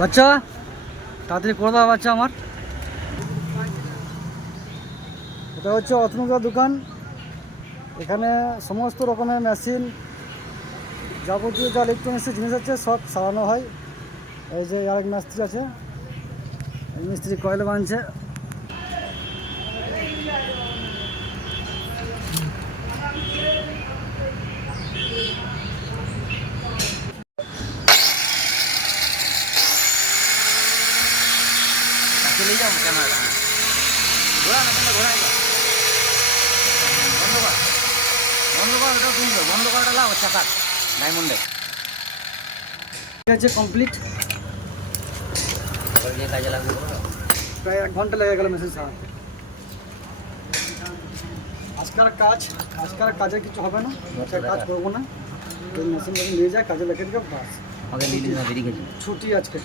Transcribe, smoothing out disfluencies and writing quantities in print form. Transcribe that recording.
বাচ্চা তাড়াতাড়ি করে দাও বাচ্চা আমার। এটা হচ্ছে অতনুদার দোকান। এখানে সমস্ত রকমের মেশিন, যাবতীয় যা ইলেকট্রনিক্সের জিনিস আছে সব সারানো হয়। এই যে আরেক মিস্ত্রি আছে, এই মিস্ত্রি কয়েল বানছে। চলে যাও ক্যামেরা ঘোরা না কিন্তু ঘোরাই বন্ধ কর ওটা শুনলো বন্ধ করাটা লাও চাকার ডায়মন্ডে ঠিক আছে, কমপ্লিট। দিয়ে কাজে লাগবে প্রায় 1 ঘন্টা লেগে গেল মেশিন সারাতে। আজকার কাজে কিছু হবে না, কাজ করবো না। মেশিন যখন নিয়ে যায় কাজে লেগে দিকে বাস, আমাকে লিলি না বেরিয়ে গেছি ছুটি আজকে।